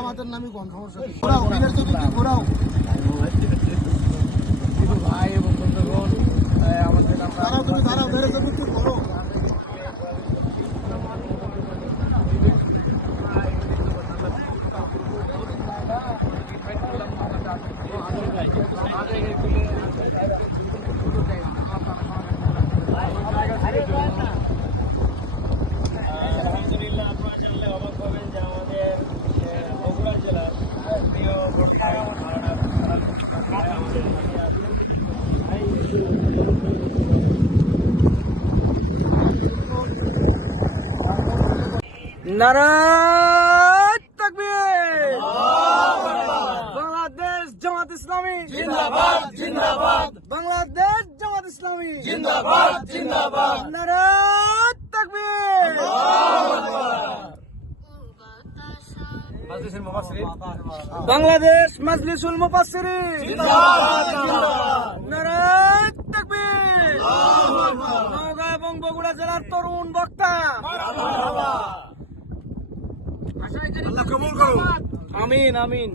আমাদের নামই কোন সমস্যা ভাই এবং বন্ধুগণ আমাদের আলহামদুলিল্লাহ, আপনারা জানলে অবাক হবেন যে আমাদের বগুড়া জেলার প্রিয় নারায়ে তাকবীর। বাংলাদেশ জামাত ইসলামী জিন্দাবাদ জিন্দাবাদ বাংলাদেশ জামাত ইসলামী জিন্দাবাদ জিন্দাবাদ। নারায়ে তাকবীর। বাংলাদেশ মাজলিসুল মুফাসসিরিন জিন্দাবাদ জিন্দাবাদ। নারায়ে তাকবীর। নওগাঁ এবং বগুড়া জেলার তরুণ বক্তা আল্লাহ কবুল করুন। আমিন আমিন।